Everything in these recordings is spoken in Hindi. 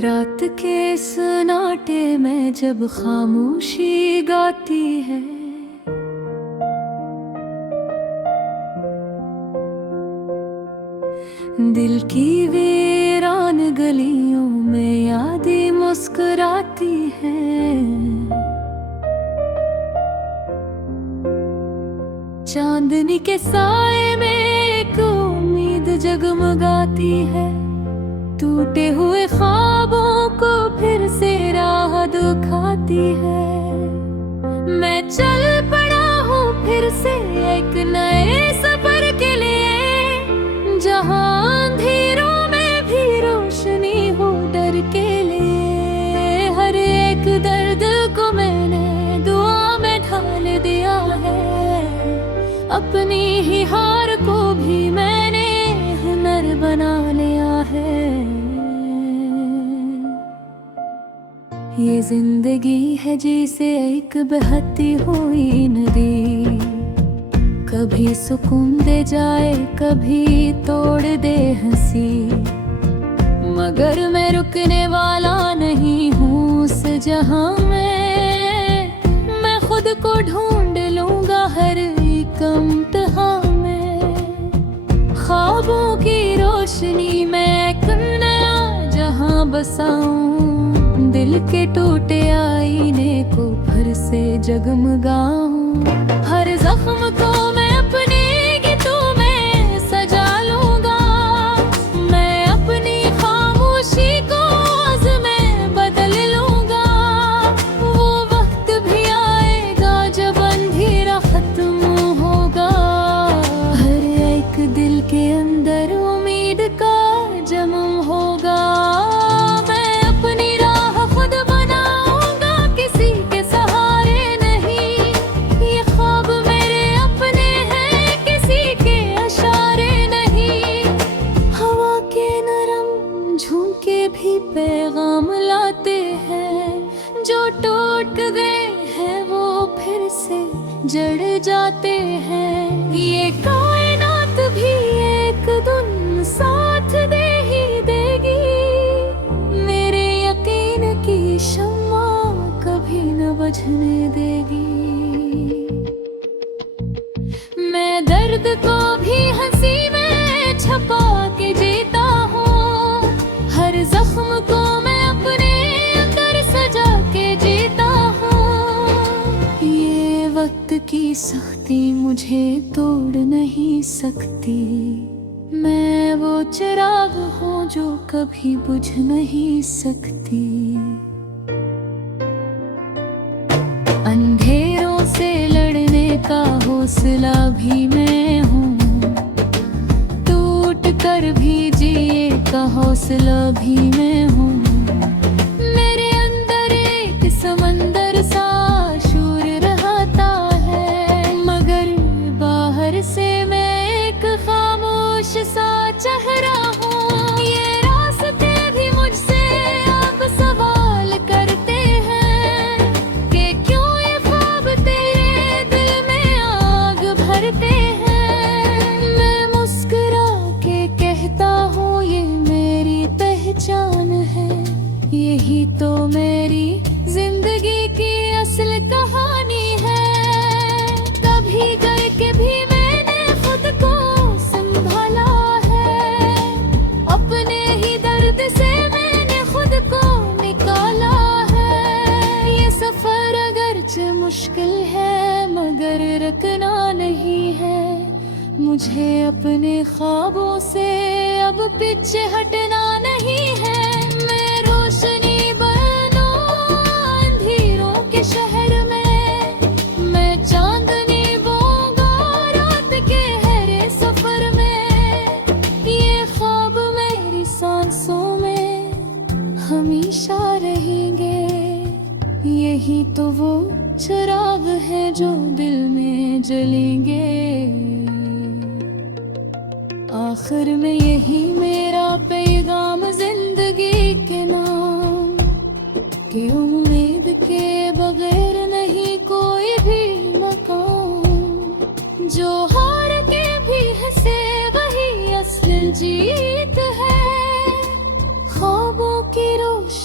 रात के सन्नाटे में जब खामोशी गाती है, दिल की वीरान गलियों में यादें मुस्कुराती हैं। चांदनी के साए में एक उम्मीद जगमगाती है, टूटे हुए ख्वाबों को फिर से राह दिखाती है। मैं चल पड़ा हूँ फिर से एक नए सफर के लिए, जहाँ अंधेरों में भी रोशनी हो डर के लिए। हर एक दर्द को मैंने दुआ में ढाल दिया है, अपनी ही हार को भी मैंने हुनर बना लिया है। ये जिंदगी है जैसे एक बहती हुई नदी, कभी सुकून दे जाए कभी तोड़ दे हंसी। मगर मैं रुकने वाला नहीं हूँ उस जहां में, मैं खुद को ढूंढ लूंगा हर एक इम्तिहान में। ख्वाबों की रोशनी में एक नया जहां बसाऊं, दिल के टूटे आईने को फिर से जगमगाऊं। हर जख्म को मैं अपने गीतों में सजा लूंगा, मैं अपनी खामोशी को आज़में बदल लूंगा। वो वक्त भी आएगा जब अंधेरा खत्म होगा, हर एक दिल के अंदर उम्मीद का जन्म होगा। भी पैगाम लाते हैं, जो टूट गए हैं वो फिर से जड़ जाते हैं। ये कायनात भी एक दिन साथ दे ही देगी, मेरे यकीन की शम्मा कभी न बुझने देगी। मैं दर्द को भी हंसी में छुपा के जीता हूँ, हर जख्म को मैं अपने अंदर सजा के जीता हूँ। ये वक्त की सख्ती मुझे तोड़ नहीं सकती, मैं वो चिराग हूँ जो कभी बुझ नहीं सकती। अंधेरों से लड़ने का हौसला भी मैं हूँ, कर भी जिए का हौसला भी मैं हूँ। मेरे अंदर एक समंदर सा शूर रहता है, मगर बाहर से मैं एक खामोश सा चेहरा हूँ। ये रास्ते भी मुझसे अब सवाल करते हैं कि क्यों ये ख्वाब तेरे दिल में आग भरते हैं। यही तो मेरी जिंदगी की असल कहानी है, कभी करके भी मैंने खुद को संभाला है। अपने ही दर्द से मैंने खुद को निकाला है। ये सफर अगरचे मुश्किल है मगर रुकना नहीं है, मुझे अपने ख्वाबों से अब पीछे हटना नहीं है। मैं रोशनी बनूं अंधेरों के शहर में, मैं चांदनी बोऊंगा रात के हरे सफर में। ये ख्वाब मेरी सांसों में हमेशा रहेंगे, यही तो वो चिराग है जो दिल में जलेंगे। आखिर में यही मेरा पैगाम जिंदगी के नाम, कि उम्मीद के बगैर नहीं कोई भी मकाम। जो हार के भी हंसे वही असल जीत है, ख्वाबों की रोशनी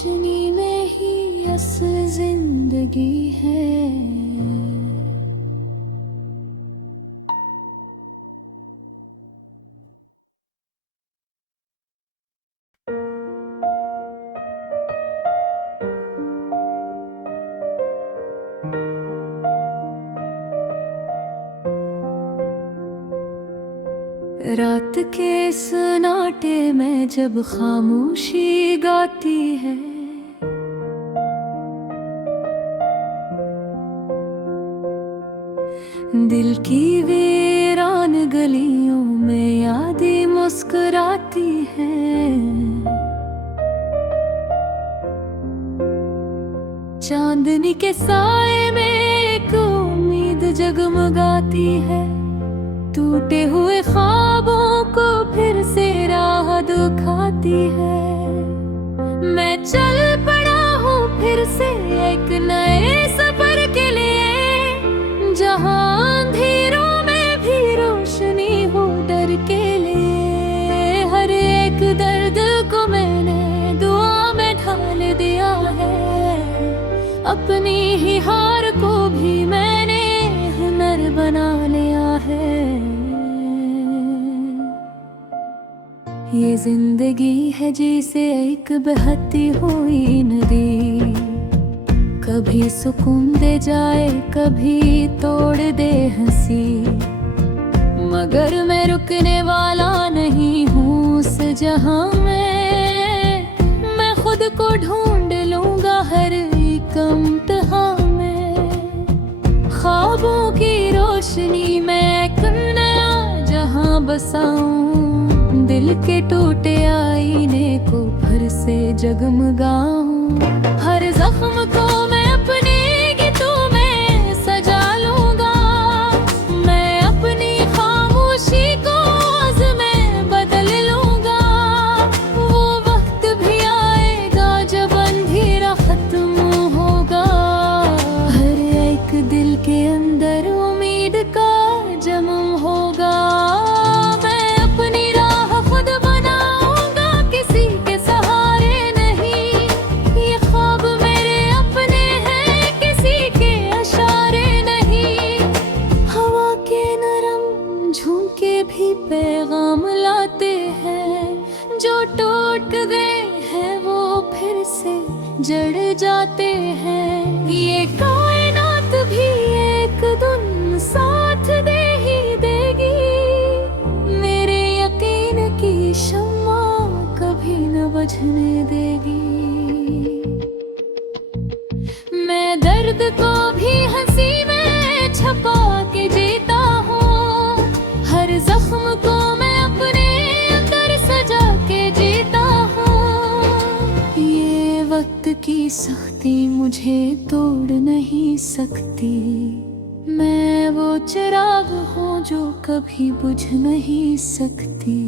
जिंदगी है। रात के सन्नाटे में जब खामोशी गाती है, दिल की वीरान गलियों में यादें मुस्कुराती हैं। चांदनी के साए में एक उम्मीद जगमगाती है, टूटे हुए ख्वाबों को फिर से राह दिखाती है। मैं चल पड़ा हूँ फिर से एक नए सफर के लिए, जहाँ अंधेरों में भी रोशनी हो डर के लिए। हर एक दर्द को मैंने दुआ में ढाल दिया है, अपनी ही हार को भी मैंने हुनर बना लिया है। ये जिंदगी है जैसे एक बहती हुई नदी, कभी सुकून दे जाए कभी तोड़ दे हंसी। मगर मैं रुकने वाला नहीं हूँ उस जहां में, मैं खुद को ढूंढ लूंगा हर एक इम्तिहान में। ख्वाबों की रोशनी में एक नया जहां बसाऊं, दिल के टूटे आईने को फिर से जगमगाऊं। हर जख्म को मैं अपने गीतों में सजा लूंगा, मैं अपनी खामोशी को आज़ में बदल लूंगा। वो वक्त भी आएगा जब अंधेरा खत्म होगा, हर एक दिल के अंदर उम्मीद का जन्म होगा। पैगाम लाते हैं जो टूट गए हैं वो फिर से जड़ जाते हैं। ये कायनात भी एक दिन साथ दे ही देगी, मेरे यकीन की शम्मा कभी न बुझने देगी। मैं दर्द को भी हंसी में छुपा के जीता हूँ, हर जख्म को मैं अपने अंदर सजा के जीता हूँ। ये वक्त की सख्ती मुझे तोड़ नहीं सकती, मैं वो चिराग हूँ जो कभी बुझ नहीं सकती।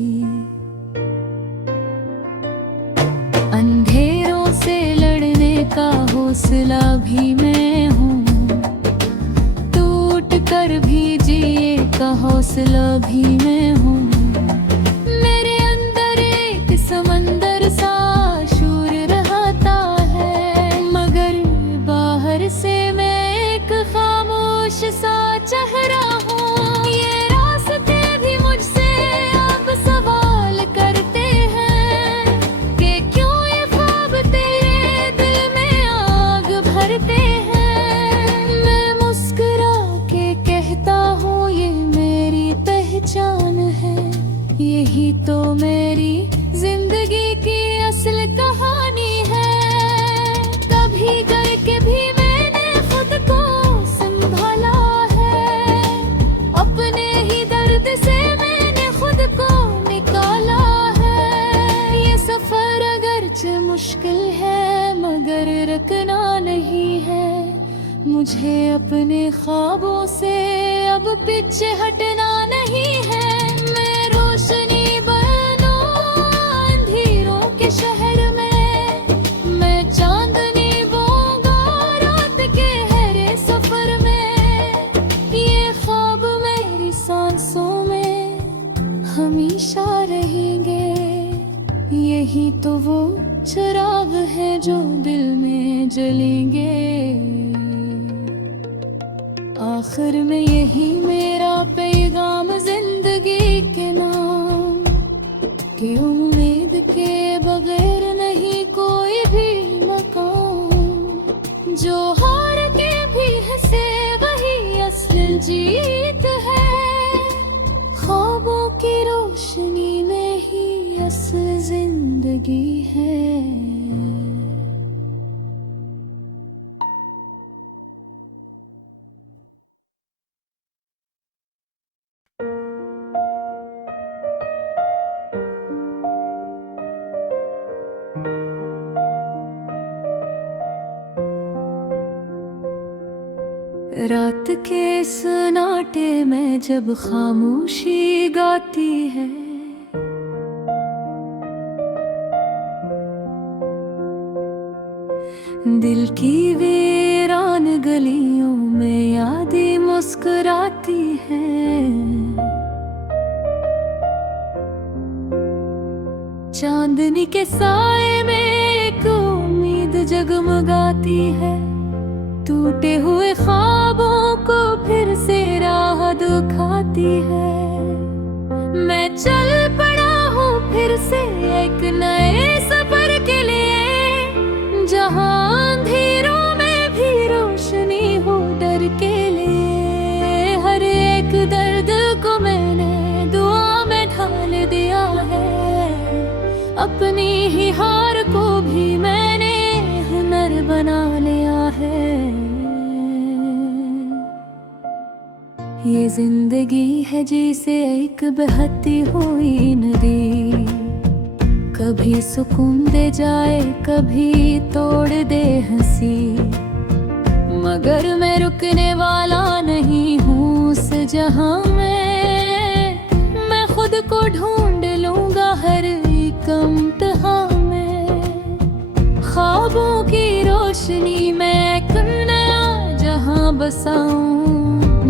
अंधेरों से लड़ने का हौसला भी मैं हूँ, कर भी जिए का हौसला भी मैं हूँ। मेरे अंदर एक समंदर सा शूर रहता है, मगर बाहर से मैं एक खामोश सा चेहरा हूँ। ये रास्ते भी मुझसे अब सवाल करते हैं कि क्यों ये ख्वाब तेरे दिल में आग भरते हैं। यही तो मेरी जिंदगी की असल कहानी है। कभी करके भी मैंने खुद को संभाला है, अपने ही दर्द से मैंने खुद को निकाला है। ये सफर अगरचे मुश्किल है मगर रुकना नहीं है, मुझे अपने ख्वाबों से अब पीछे हटना नहीं है। मैं रोशनी बनूं अंधेरों के शहर में, मैं चांदनी बोऊंगा रात के हरे सफर में। ये ख्वाब मेरी सांसों में हमेशा रहेंगे, यही तो वो चिराग है जो दिल में जलेंगे। आखिर में यही मेरा पैगाम जिंदगी के नाम कि उम्मीद के बगैर नहीं कोई भी मकाम। जो हार के भी हंसे वही असल जीत है। ख्वाबों की रोशनी में ही असल जिंदगी है। रात के सन्नाटे में जब खामोशी गाती है, दिल की वीरान गलियों में यादें मुस्कुराती है। चांदनी के साए में एक उम्मीद जगमगाती है। टूटे हुए ख्वाबों को फिर से राह दिखाती है। मैं चल पड़ा हूँ फिर से एक नए सफर के लिए, जहाँ अंधेरों में भी रोशनी हो डर के लिए। हर एक दर्द को मैंने दुआ में ढाल दिया है। अपनी ही हार को भी मैंने हुनर बना लिया है। ये जिंदगी है जैसे एक बहती हुई नदी, कभी सुकून दे जाए कभी तोड़ दे हंसी। मगर मैं रुकने वाला नहीं हूँ उस जहां में। मैं खुद को ढूंढ लूंगा हर एक इम्तिहान में। ख्वाबों की रोशनी में एक नया जहां बसाऊं।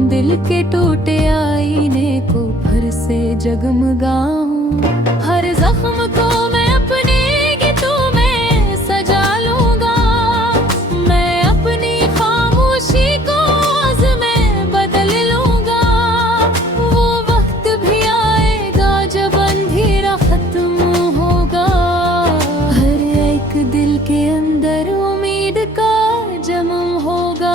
दिल के टूटे आईने को फिर से जगमगाऊं। हर जख्म को मैं अपने गीतों में सजा लूंगा। मैं अपनी खामोशी को आज़ में बदल लूंगा। वो वक्त भी आएगा जब अंधेरा खत्म होगा। हर एक दिल के अंदर उम्मीद का जन्म होगा।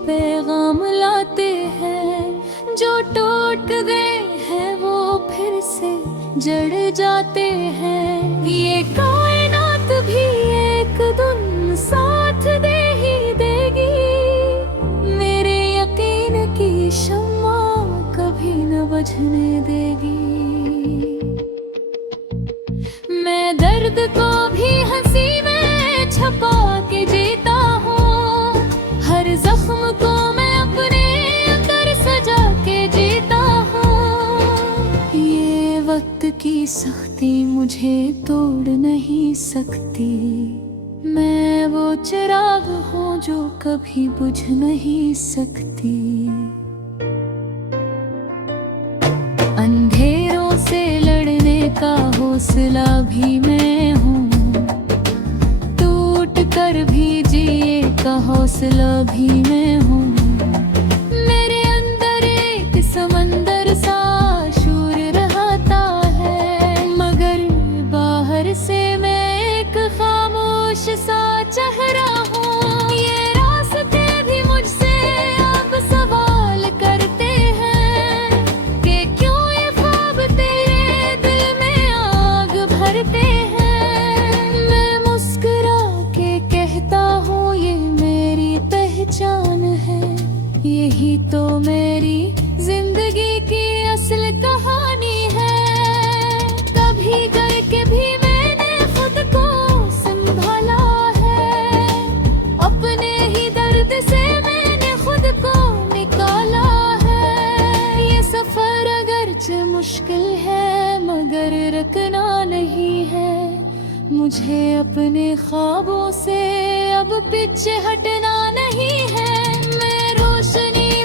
पैगाम लाते हैं जो टूट गए हैं वो फिर से जड़ जाते हैं। ये कायनात भी एक दिन साथ दे ही देगी। मेरे यकीन की शम्मा कभी न बुझने देगी। मैं दर्द को भी हंसी में छुपा के जीता हूँ। हर जख्म को मैं अपने अंदर सजा के जीता हूँ। ये वक्त की सख्ती मुझे तोड़ नहीं सकती। मैं वो चिराग हूँ जो कभी बुझ नहीं सकती। अंधेरों से लड़ने का हौसला भी मैं हूँ। कर भी जिए का हौसला भी मैं हूँ। मेरे अंदर एक समंदर सा शूर रहता है। मगर बाहर से मैं एक खामोश सा चेहरा हूँ। ये रास्ते भी मुझसे अब सवाल करते हैं कि क्यों ये ख्वाब तेरे दिल में आग भरते हैं। यही तो मेरी जिंदगी की असल कहानी है। कभी गए के भी मैंने खुद को संभाला है। अपने ही दर्द से मैंने खुद को निकाला है। ये सफर अगरचे मुश्किल है मगर रुकना नहीं है। मुझे अपने ख्वाबों से अब पीछे हटना नहीं है। मैं रोशनी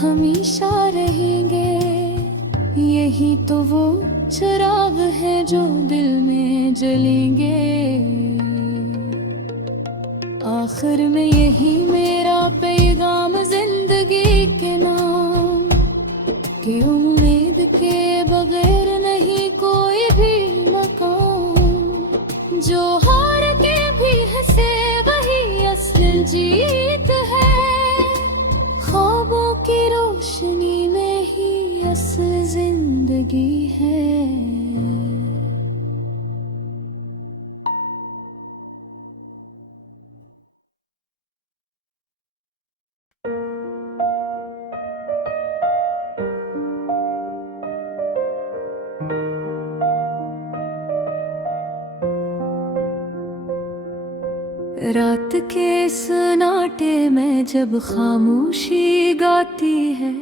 हमेशा रहेंगे। यही तो वो चिराग है जो दिल में जलेंगे। आखिर में यही मेरा पैगाम जिंदगी के नाम, कि उम्मीद के बगैर नहीं कोई भी मकाम। जो हार के भी हंसे वही असल जीत है। ख्वाबों की रोशनी में ही असल जिंदगी है। रात के सन्नाटे में जब खामोशी गाती है,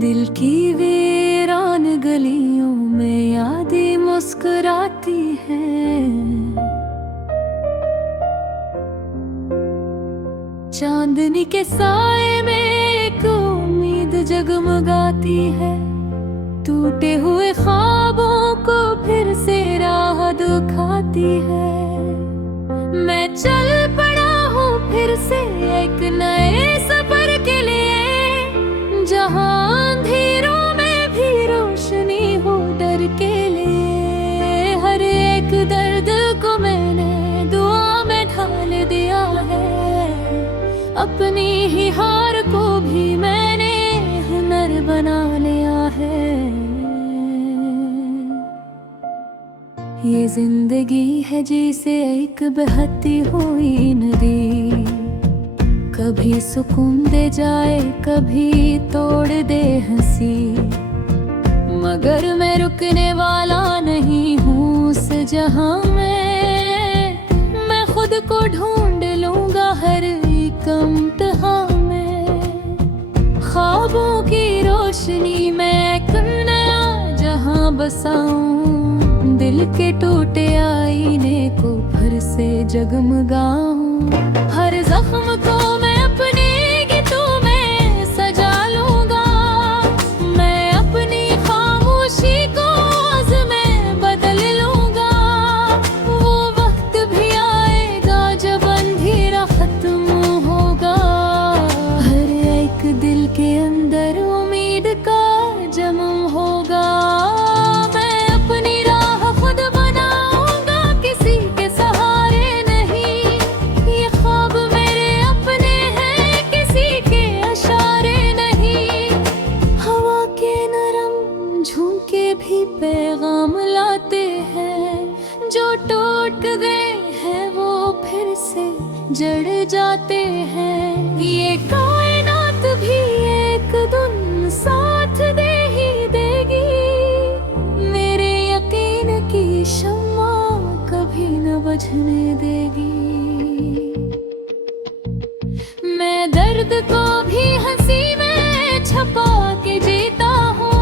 दिल की वीरान गलियों में यादें मुस्कुराती है। चांदनी के साए में एक उम्मीद जगमगाती है। टूटे हुए ख्वाबों को फिर से राह दिखाती है। मैं चल पड़ा हूँ फिर से एक नए सफर के लिए, जहाँ अंधेरों में भी रोशनी हो डर के लिए। हर एक दर्द को मैंने दुआ में ढाल दिया है। अपनी ही हार को भी मैंने हुनर बना लिया है। ये जिंदगी है जैसे एक बहती हुई नदी, कभी सुकून दे जाए कभी तोड़ दे हंसी। मगर मैं रुकने वाला नहीं हूँ उस जहां में। मैं खुद को ढूंढ लूंगा हर एक इम्तिहान में। ख्वाबों की रोशनी में एक नया जहां बसाऊं। दिल के टूटे आईने को फिर से जगमगाऊं। हर जख्म को मैं अपने गीतों में सजा लूंगा। मैं अपनी खामोशी को में बदल लूंगा। वो वक्त भी आएगा जब अंधेरा खत्म होगा। हर एक दिल के अंदर उम्मीद का जन्म होगा। पैगाम लाते हैं जो टूट गए हैं वो फिर से जड़ जाते हैं। ये कायनात भी एक दिन साथ दे ही देगी। मेरे यकीन की शम्मा कभी न बुझने देगी। मैं दर्द को भी हंसी में छुपा के जीता हूँ।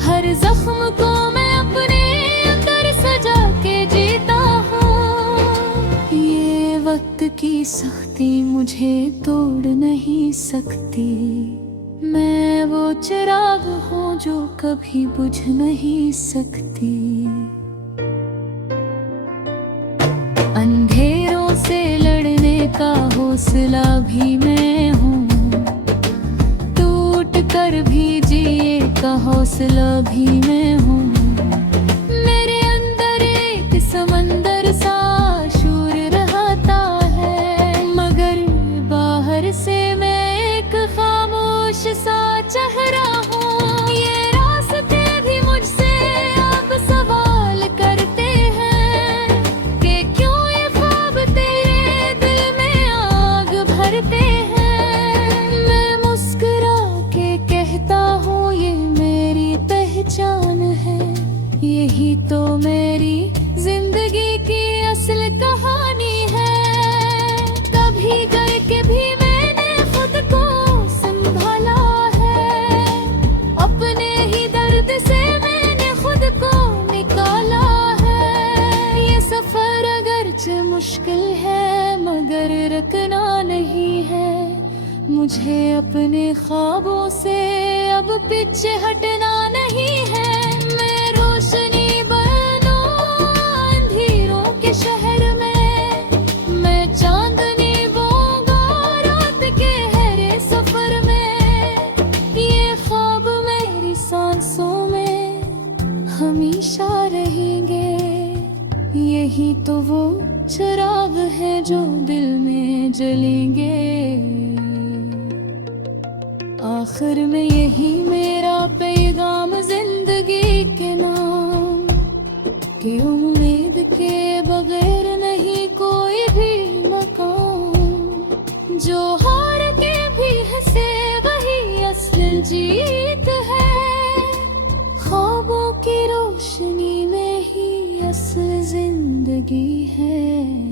हर जख्म को मैं अपने अंदर सजा के जीता हूँ। ये वक्त की सख्ती मुझे तोड़ नहीं सकती। मैं वो चिराग हूँ जो कभी बुझ नहीं सकती। अंधेरों से लड़ने का हौसला भी मैं हूँ। कर भी जिए का हौसला भी मैं हूँ। मेरे अंदर एक समंदर सा शूर रहता है। मगर बाहर से मैं एक खामोश सा चेहरा हूँ। ये रास्ते भी मुझसे अब सवाल करते हैं कि क्यों ये ख्वाब तेरे दिल में आग भरते हैं। कहता हूँ ये मेरी पहचान सच मुश्किल है मगर रखना नहीं है मुझे अपने ख्वाबों से अब पीछे हटना नहीं है मैं रोशनी बनूं अंधेरों के शहर में मैं चांदनी बोऊंगा रात के हरे सफर में ये ख्वाब मेरी सांसों में हमेशा रहेंगे यही तो वो चिराग है जो दिल में जलेंगे आखिर में यही मेरा पैगाम जिंदगी के नाम कि उम्मीद के बगैर नहीं कोई भी मकाम जो हार के भी हंसे वही असल जीत है ख्वाबों की रोशनी में ही असल जिंदगी है।